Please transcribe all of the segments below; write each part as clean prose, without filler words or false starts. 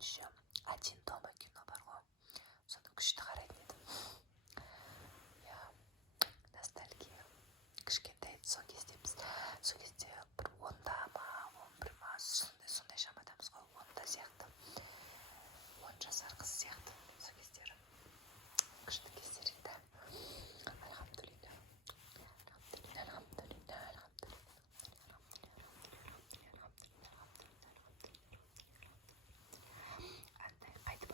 еще «Один дома» кино бар ғой, соны күшті қарайтын едім. Ностальгия. Кішкентай сол кезде біз бір 10-да ма 11 ма сондай шамадамыз ғой, 10-да сияқты, 10 жасар қыз сияқты. Сол кездері күшті кездер еді. Альхамдулилля. Айтып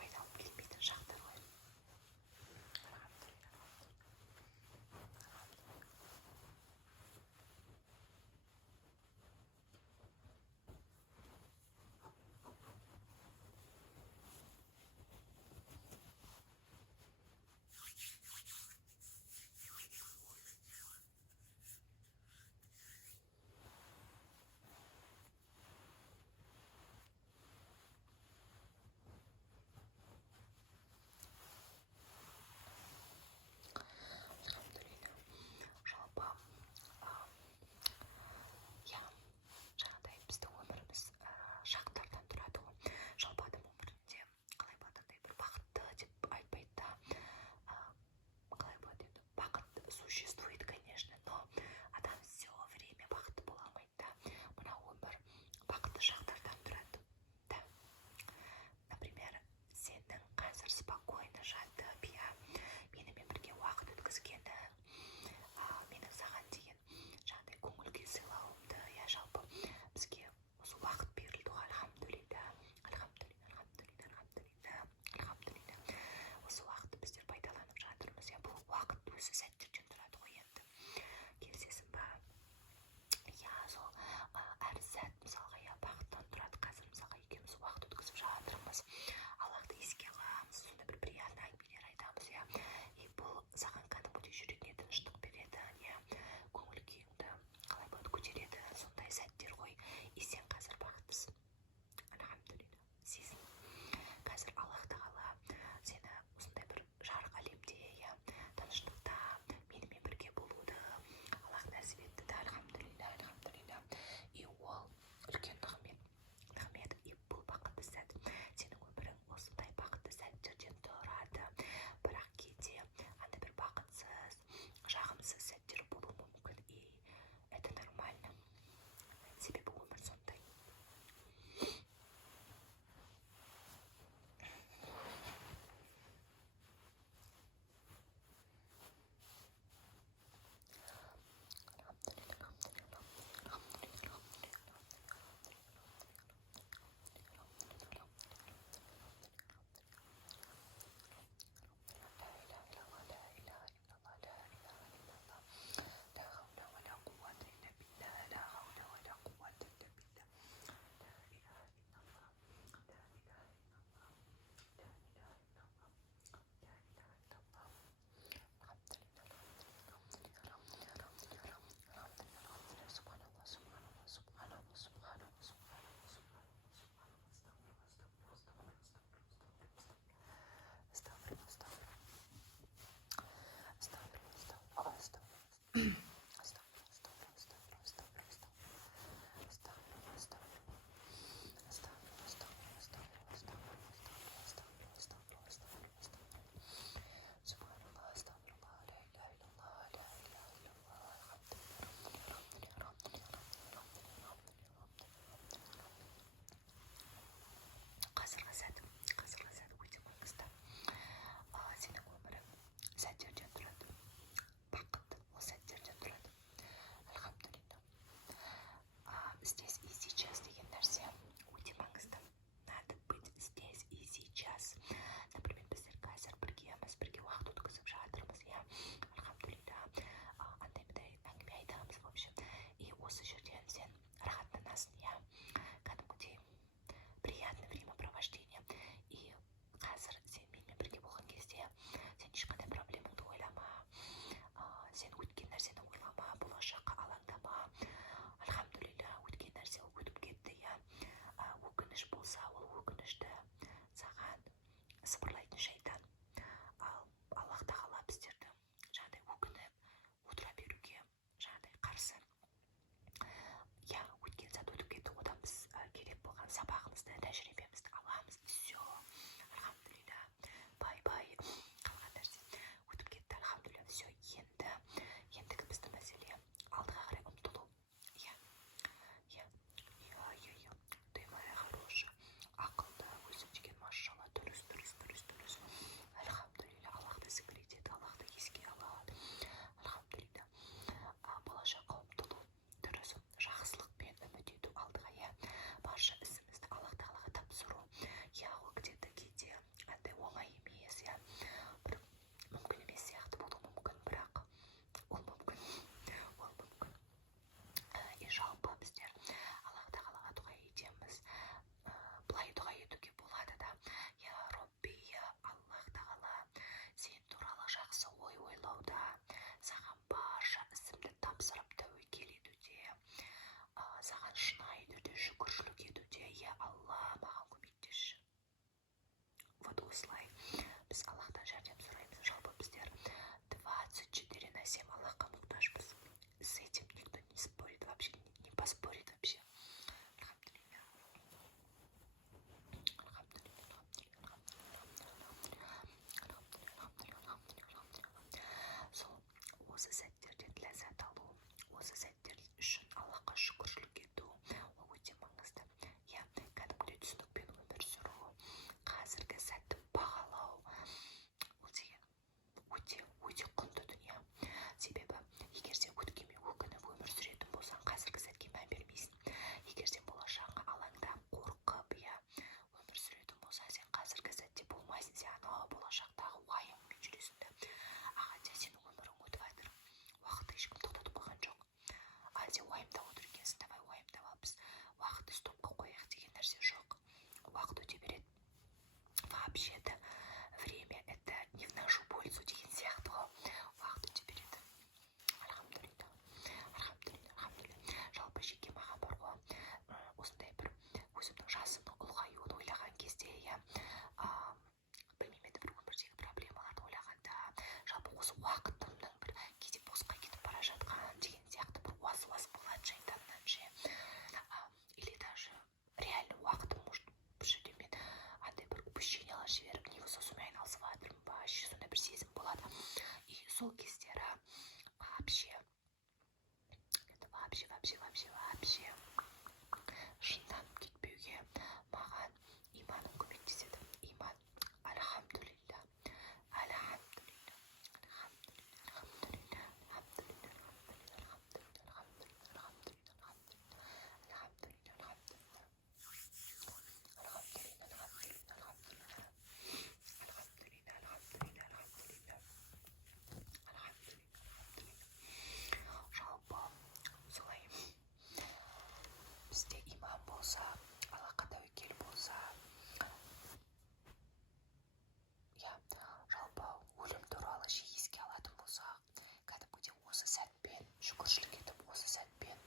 шүкіршілік етіп осы сәтпен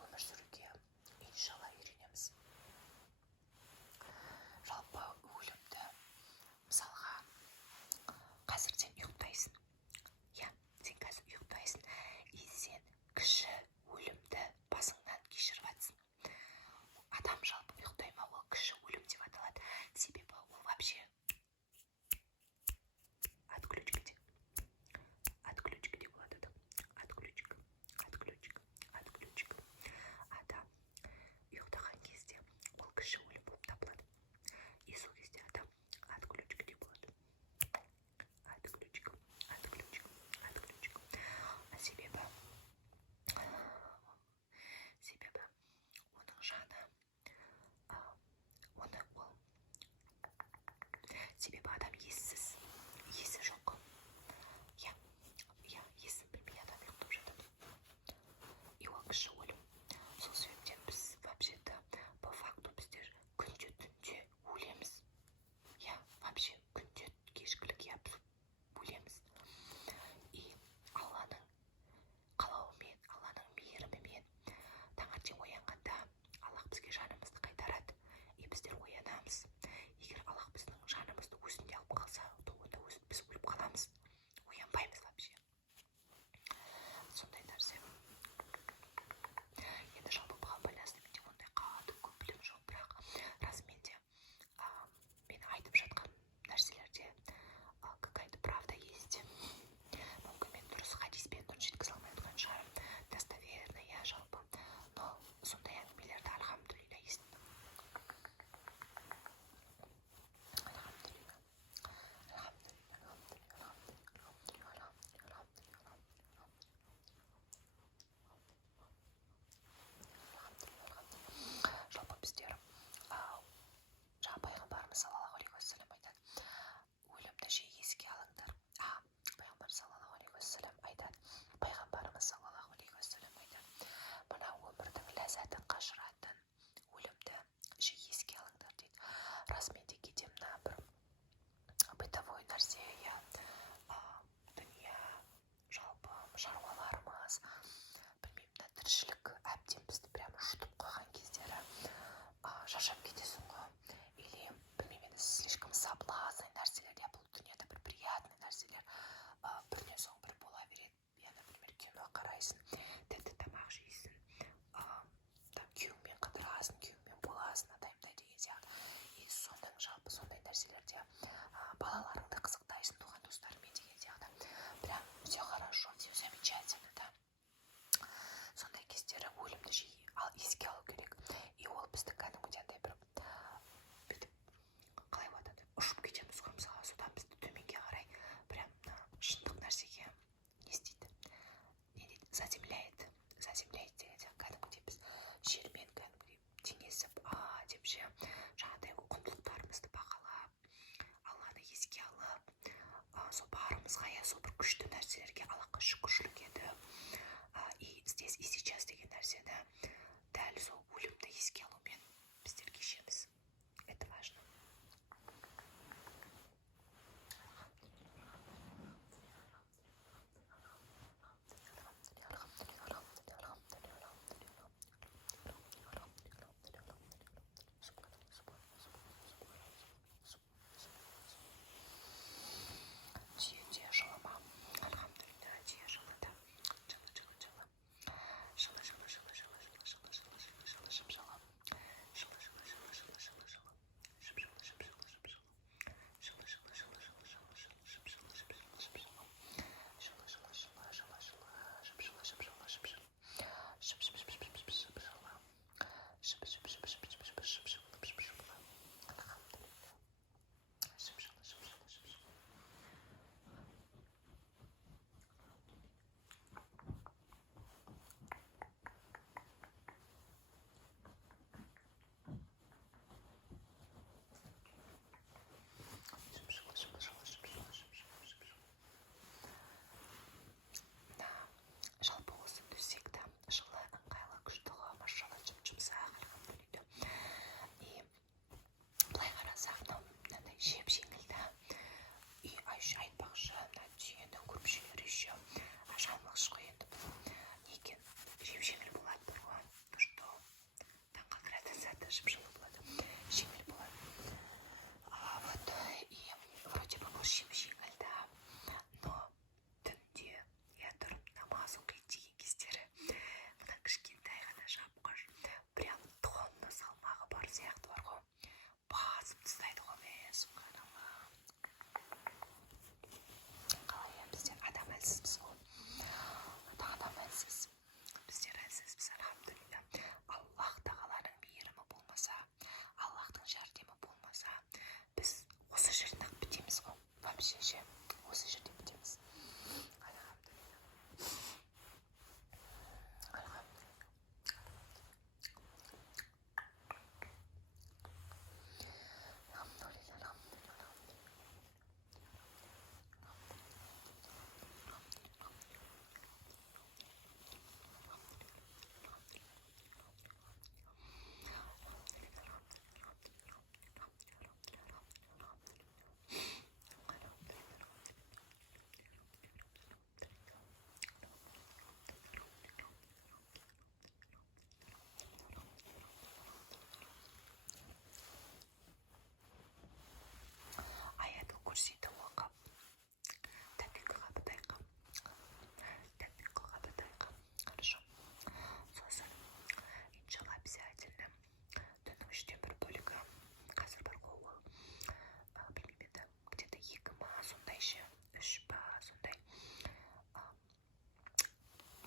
өмір сүруге иншалла үйренеміз. Жалпы өлімді мысалға қазір сен ұйықтайсың, сен қазір ұйықтайсың и сен кіші өлімді басыңнан кешіріп жатсың. Адам жалпы ұйықтай ма, ол кіші өлім деп аталады, себебі ол вообще отключкіде болады. Отключка. Адам ұйықтаған кезде ол кіші өлім болып табылады. И сол кезде адам отключкіде болады. Отключка. Себебі оның жаны себебі адам ессіз, есі жоқ. Есін білмей адам ұйықтап жатады. И ол кіші өлім. Сол себептен біз вообще-то по факту біздер күнде түнде өлеміз. Вообще күнде кешкілік өлеміз. И Алланың қалауымен, Алланың мейірімімен таңертең оянғанда Аллах бізге жанымызды қайтарады. И біздер оянамыз. Егер Аллах біздің жанымызды өзінде алып қалса, онда біз өліп қаламыз. Оянбаймыз вообще. Сондай нәрсе. Енді жалпы бұған байланысты менде ондай қатты көп білім жоқ, бірақ расымен де мен айтып жатқан нәрселерде какая-то правда есть. Мүмкін мен дұрыс хадиспен дұрыс жеткізе алмай тұрған шығарым, достоверно, жалпы. Но сондай әңгімелерді альхамдулилля естідім. Жалпы біздер жаңа пайғамбарымыз саллаллаху алейхи уассалам айтады, өлімді жиі еске алыңдар. Пайғамбарымыз саллаллаху алейхи уассалам айтады, мына өмірдің ләззатын қашыратын өлімді жиі еске алыңдар дейді. Расымен де кейде мына бір бытовой нәрсе, дүние, жалпы шаруаларымыз, білмеймін, мына тіршілік әбден бізді прямо жұтып қойған кездері шаршап кетесің ғой, или білмеймін, слишком соблазн нәрселер, бұл дүниеде бір приятный нәрселер бірінен соң бір бола береді. Например, кино қарайсың, тәтті тамақ жейсің, күйеуіңмен қыдырасың, күйеуіңмен боласың, деген сияқты. И жалпы сондай нәрселерде балаларыңды қызықтайсың, туған достарымен деген сияқты. Прям все хорошо, все замечательно, да. Сондай кездері өлімді жиі еске алу керек. И ол бізді кәдімгідей андай бір қалай болады, ұшып кетеміз ғой, мысалға, содан бізді төменге қарай прям шындық нәрсеге не істейді, заземляет деген сияқты. Кәдімгідей біз жермен кәдімгідей теңесіп, деп жаңағыдай құндылықтарымызды бағалап, Алланы еске алып, сол барымызға, сол бір күшті нәрселерге Аллахқа шүкіршілік етіп, и здесь и сейчас деген нәрсені дәл сол өлімді еске алумен біздер кешеміз. Это важно. Түйе жылы ма? Альхамдулилля, түйе жылы да.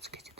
сол кезде